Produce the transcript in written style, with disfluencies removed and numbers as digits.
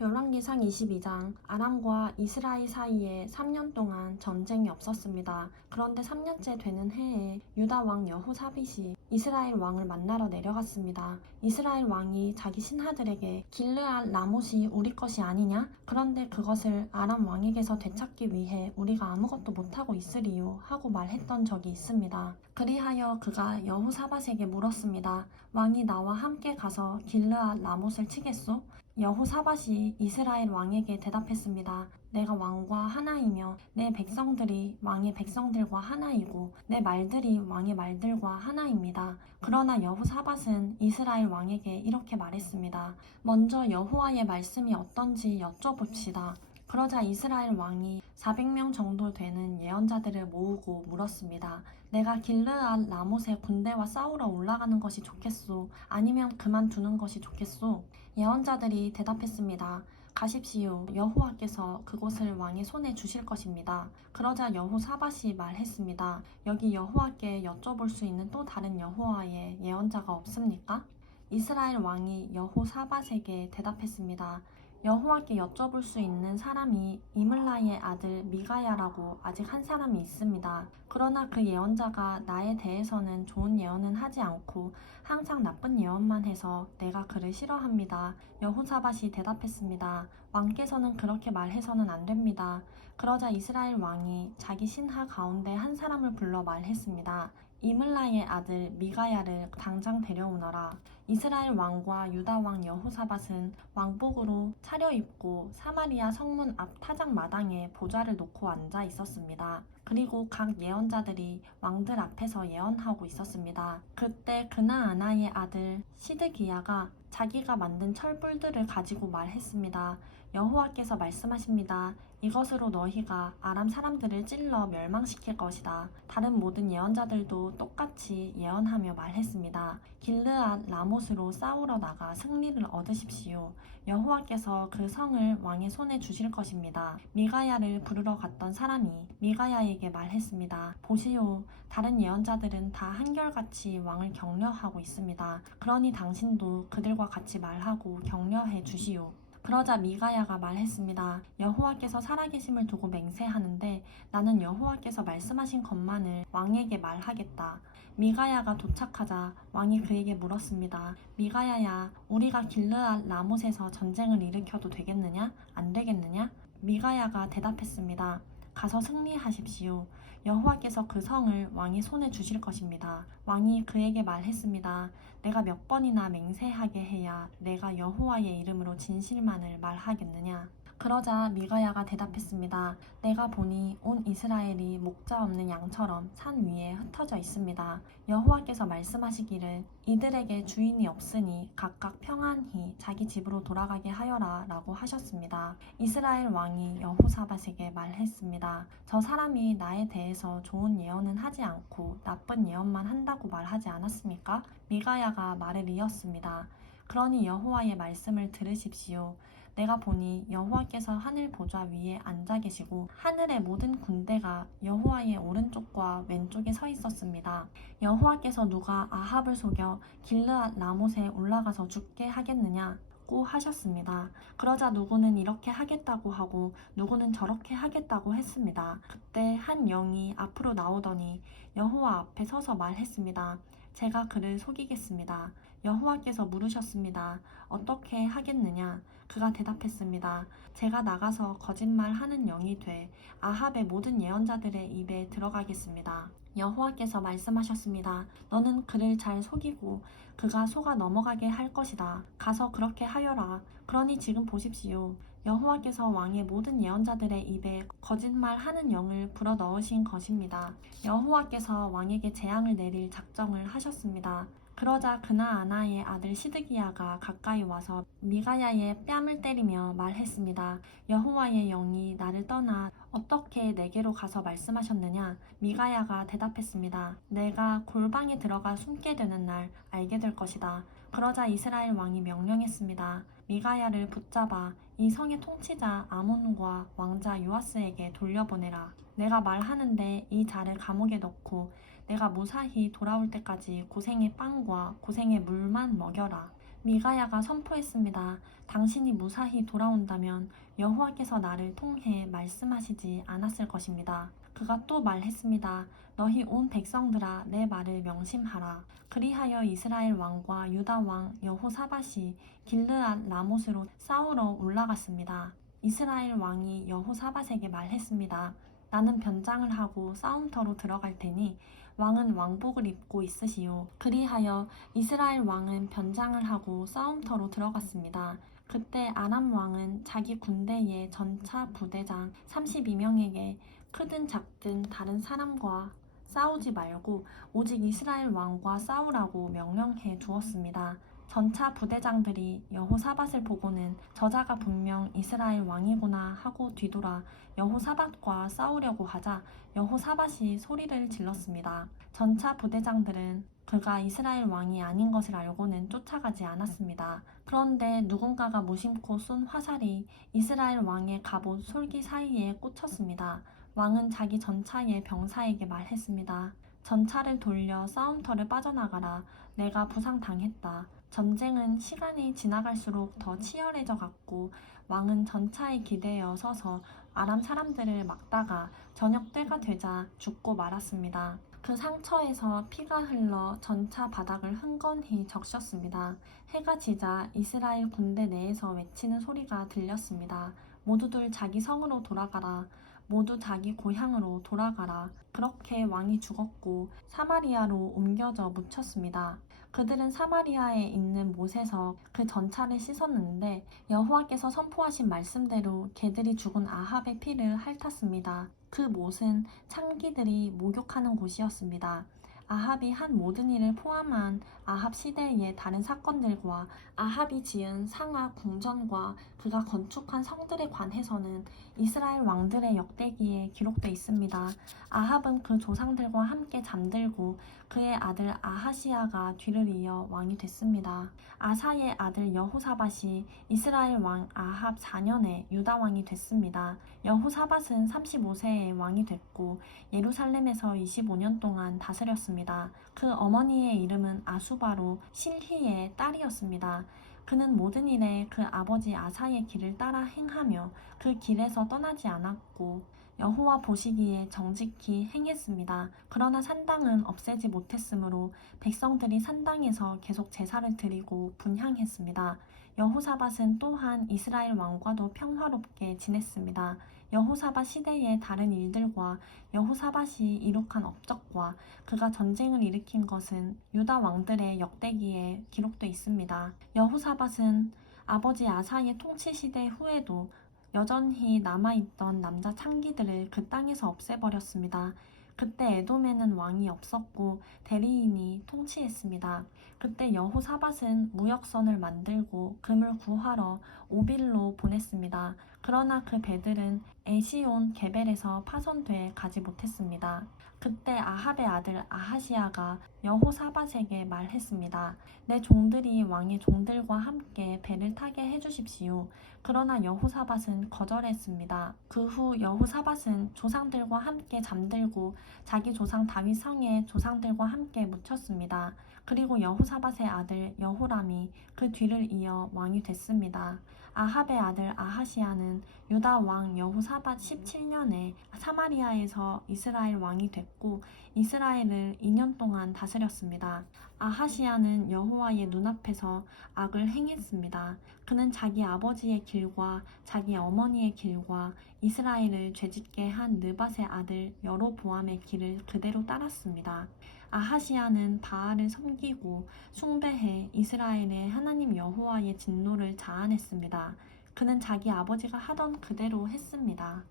열왕기상 22장 아람과 이스라엘 사이에 3년 동안 전쟁이 없었습니다. 그런데 3년째 되는 해에 유다 왕 여호사밧이 이스라엘 왕을 만나러 내려갔습니다. 이스라엘 왕이 자기 신하들에게 길르앗 라못이 우리 것이 아니냐? 그런데 그것을 아람 왕에게서 되찾기 위해 우리가 아무것도 못하고 있으리요 하고 말했던 적이 있습니다. 그리하여 그가 여호사밧에게 물었습니다. 왕이 나와 함께 가서 길르앗 라못을 치겠소? 여호사밧이 이스라엘 왕에게 대답했습니다. 내가 왕과 하나이며 내 백성들이 왕의 백성들과 하나이고 내 말들이 왕의 말들과 하나입니다. 그러나 여호사밧은 이스라엘 왕에게 이렇게 말했습니다. 먼저 여호와의 말씀이 어떤지 여쭤봅시다. 그러자 이스라엘 왕이 400명 정도 되는 예언자들을 모으고 물었습니다. 내가 길르앗 라못의 군대와 싸우러 올라가는 것이 좋겠소? 아니면 그만두는 것이 좋겠소? 예언자들이 대답했습니다. 가십시오. 여호와께서 그곳을 왕의 손에 주실 것입니다. 그러자 여호사밧이 말했습니다. 여기 여호와께 여쭤볼 수 있는 또 다른 여호와의 예언자가 없습니까? 이스라엘 왕이 여호사밧에게 대답했습니다. 여호와께 여쭤볼 수 있는 사람이 이물라의 아들 미가야라고 아직 한 사람이 있습니다. 그러나 그 예언자가 나에 대해서는 좋은 예언은 하지 않고 항상 나쁜 예언만 해서 내가 그를 싫어합니다. 여호사밧이 대답했습니다. 왕께서는 그렇게 말해서는 안 됩니다. 그러자 이스라엘 왕이 자기 신하 가운데 한 사람을 불러 말했습니다. 이물라의 아들 미가야를 당장 데려오너라. 이스라엘 왕과 유다 왕 여호사밧은 왕복으로 차려입고 사마리아 성문 앞 타작 마당에 보좌를 놓고 앉아 있었습니다. 그리고 각 예언자들이 왕들 앞에서 예언하고 있었습니다. 그때 그나아나의 아들 시드기야가 자기가 만든 철불들을 가지고 말했습니다. 여호와께서 말씀하십니다. 이것으로 너희가 아람 사람들을 찔러 멸망시킬 것이다. 다른 모든 예언자들도 똑같이 예언하며 말했습니다. 길르앗 라못으로 싸우러 나가 승리를 얻으십시오. 여호와께서 그 성을 왕의 손에 주실 것입니다. 미가야를 부르러 갔던 사람이 미가야에게 말했습니다. 보시오, 다른 예언자들은 다 한결같이 왕을 격려하고 있습니다. 그러니 당신도 그들과 같이 말하고 격려해 주시오. 그러자 미가야가 말했습니다. 여호와께서 살아계심을 두고 맹세하는데 나는 여호와께서 말씀하신 것만을 왕에게 말하겠다. 미가야가 도착하자 왕이 그에게 물었습니다. 미가야야, 우리가 길르앗 라못에서 전쟁을 일으켜도 되겠느냐? 안 되겠느냐? 미가야가 대답했습니다. 가서 승리하십시오. 여호와께서 그 성을 왕의 손에 주실 것입니다. 왕이 그에게 말했습니다. 내가 몇 번이나 맹세하게 해야 내가 여호와의 이름으로 진실만을 말하겠느냐? 그러자 미가야가 대답했습니다. 내가 보니 온 이스라엘이 목자 없는 양처럼 산 위에 흩어져 있습니다. 여호와께서 말씀하시기를 이들에게 주인이 없으니 각각 평안히 자기 집으로 돌아가게 하여라 라고 하셨습니다. 이스라엘 왕이 여호사밧에게 말했습니다. 저 사람이 나에 대해서 좋은 예언은 하지 않고 나쁜 예언만 한다고 말하지 않았습니까? 미가야가 말을 이었습니다. 그러니 여호와의 말씀을 들으십시오. 내가 보니 여호와께서 하늘 보좌 위에 앉아 계시고 하늘의 모든 군대가 여호와의 오른쪽과 왼쪽에 서 있었습니다. 여호와께서 누가 아합을 속여 길르앗 라못에 올라가서 죽게 하겠느냐고 하셨습니다. 그러자 누구는 이렇게 하겠다고 하고 누구는 저렇게 하겠다고 했습니다. 그때 한 영이 앞으로 나오더니 여호와 앞에 서서 말했습니다. 제가 그를 속이겠습니다. 여호와께서 물으셨습니다. 어떻게 하겠느냐? 그가 대답했습니다. 제가 나가서 거짓말하는 영이 돼 아합의 모든 예언자들의 입에 들어가겠습니다. 여호와께서 말씀하셨습니다. 너는 그를 잘 속이고 그가 속아 넘어가게 할 것이다. 가서 그렇게 하여라. 그러니 지금 보십시오. 여호와께서 왕의 모든 예언자들의 입에 거짓말하는 영을 불어넣으신 것입니다. 여호와께서 왕에게 재앙을 내릴 작정을 하셨습니다. 그러자 그나아나의 아들 시드기야가 가까이 와서 미가야의 뺨을 때리며 말했습니다. 여호와의 영이 나를 떠나 어떻게 내게로 가서 말씀하셨느냐? 미가야가 대답했습니다. 내가 골방에 들어가 숨게 되는 날 알게 될 것이다. 그러자 이스라엘 왕이 명령했습니다. 미가야를 붙잡아 이 성의 통치자 아몬과 왕자 요아스에게 돌려보내라. 내가 말하는데 이 자를 감옥에 넣고 내가 무사히 돌아올 때까지 고생의 빵과 고생의 물만 먹여라. 미가야가 선포했습니다. 당신이 무사히 돌아온다면 여호와께서 나를 통해 말씀하시지 않았을 것입니다. 그가 또 말했습니다. 너희 온 백성들아 내 말을 명심하라. 그리하여 이스라엘 왕과 유다 왕 여호사밧이 길르앗 라못으로 싸우러 올라갔습니다. 이스라엘 왕이 여호사밧에게 말했습니다. 나는 변장을 하고 싸움터로 들어갈 테니 왕은 왕복을 입고 있으시오. 그리하여 이스라엘 왕은 변장을 하고 싸움터로 들어갔습니다. 그때 아람 왕은 자기 군대의 전차 부대장 32명에게 크든 작든 다른 사람과 싸우지 말고 오직 이스라엘 왕과 싸우라고 명령해 두었습니다. 전차 부대장들이 여호사밧을 보고는 저자가 분명 이스라엘 왕이구나 하고 뒤돌아 여호사밧과 싸우려고 하자 여호사밧이 소리를 질렀습니다. 전차 부대장들은 그가 이스라엘 왕이 아닌 것을 알고는 쫓아가지 않았습니다. 그런데 누군가가 무심코 쏜 화살이 이스라엘 왕의 갑옷 솔기 사이에 꽂혔습니다. 왕은 자기 전차의 병사에게 말했습니다. 전차를 돌려 싸움터를 빠져나가라. 내가 부상당했다. 전쟁은 시간이 지나갈수록 더 치열해져 갔고 왕은 전차에 기대어 서서 아람 사람들을 막다가 저녁 때가 되자 죽고 말았습니다. 그 상처에서 피가 흘러 전차 바닥을 흥건히 적셨습니다. 해가 지자 이스라엘 군대 내에서 외치는 소리가 들렸습니다. 모두들 자기 성으로 돌아가라. 모두 자기 고향으로 돌아가라. 그렇게 왕이 죽었고 사마리아로 옮겨져 묻혔습니다. 그들은 사마리아에 있는 못에서 그 전차를 씻었는데 여호와께서 선포하신 말씀대로 개들이 죽은 아합의 피를 핥았습니다. 그 못은 창기들이 목욕하는 곳이었습니다. 아합이 한 모든 일을 포함한 아합 시대의 다른 사건들과 아합이 지은 상하 궁전과 그가 건축한 성들에 관해서는 이스라엘 왕들의 역대기에 기록되어 있습니다. 아합은 그 조상들과 함께 잠들고 그의 아들 아하시야가 뒤를 이어 왕이 됐습니다. 아사의 아들 여호사밧이 이스라엘 왕 아합 4년에 유다 왕이 됐습니다. 여호사밧은 35세에 왕이 됐고 예루살렘에서 25년 동안 다스렸습니다. 그 어머니의 이름은 아수바로 실히의 딸이었습니다. 그는 모든 일에 그 아버지 아사의 길을 따라 행하며 그 길에서 떠나지 않았고 여호와 보시기에 정직히 행했습니다. 그러나 산당은 없애지 못했으므로 백성들이 산당에서 계속 제사를 드리고 분향했습니다. 여호사밧은 또한 이스라엘 왕과도 평화롭게 지냈습니다. 여호사밧 시대의 다른 일들과 여호사밧이 이룩한 업적과 그가 전쟁을 일으킨 것은 유다 왕들의 역대기에 기록되어 있습니다. 여호사밧은 아버지 아사의 통치 시대 후에도 여전히 남아있던 남자 창기들을 그 땅에서 없애버렸습니다. 그때 에돔에는 왕이 없었고 대리인이 통치했습니다. 그때 여호사밧은 무역선을 만들고 금을 구하러 오빌로 보냈습니다. 그러나 그 배들은 에시온 게벨에서 파손돼 가지 못했습니다. 그때 아합의 아들 아하시야가 여호사밧에게 말했습니다. 내 종들이 왕의 종들과 함께 배를 타게 해주십시오. 그러나 여호사밧은 거절했습니다. 그 후 여호사밧은 조상들과 함께 잠들고 자기 조상 다윗 성에 조상들과 함께 묻혔습니다. 그리고 여호사밧의 아들 여호람이 그 뒤를 이어 왕이 됐습니다. 아합의 아들 아하시야는 유다 왕 여호사밧 17년에 사마리아에서 이스라엘 왕이 됐고 이스라엘을 2년 동안 다스렸습니다. 아하시야는 여호와의 눈앞에서 악을 행했습니다. 그는 자기 아버지의 길과 자기 어머니의 길과 이스라엘을 죄짓게 한 느밧의 아들 여로보암의 길을 그대로 따랐습니다. 아하시야는 바알을 섬기고 숭배해 이스라엘의 하나님 여호와의 진노를 자아냈습니다. 그는 자기 아버지가 하던 그대로 했습니다.